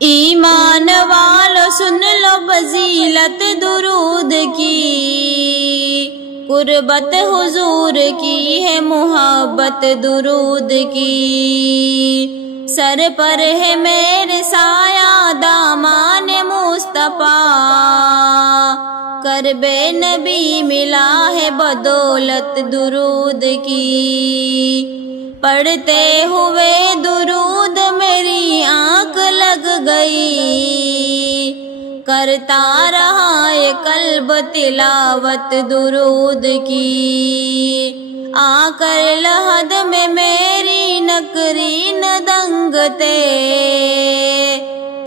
ایمان والو سن لو فضیلت درود کی، قربت حضور کی ہے محبت درود کی، سر پر ہے میرے سایہ دامان مصطفیٰ، کرب نبی ملا ہے بدولت درود کی، پڑھتے ہوئے درود میری آنکھ لگ گئی، کرتا رہا یہ قلب تلاوت درود کی، آ کر لحد میں میری نکرین دنگتے،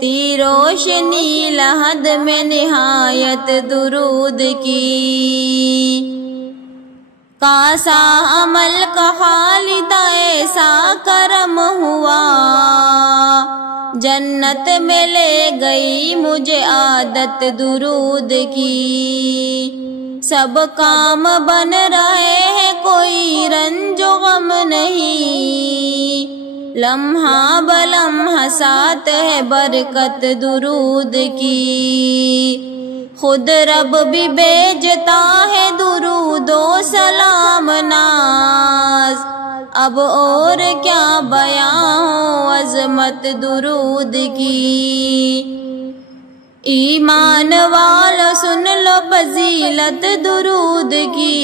تی روشنی لحد میں نہایت درود کی، کاسا عمل کا خالد ایسا کرم ہوا، جنت میں لے گئی مجھے عادت درود کی، سب کام بن رہے ہیں کوئی رنج و غم نہیں، لمحہ بلمحہ ساتھ ہے برکت درود کی، خود رب بھی بھیجتا ہے درود و سلام ناز، اب اور کیا بیاں ہو عظمت درود کی، ایمان والو سن لو فضیلت درود کی،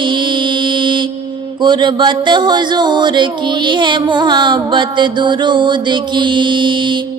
قربت حضور کی ہے محبت درود کی۔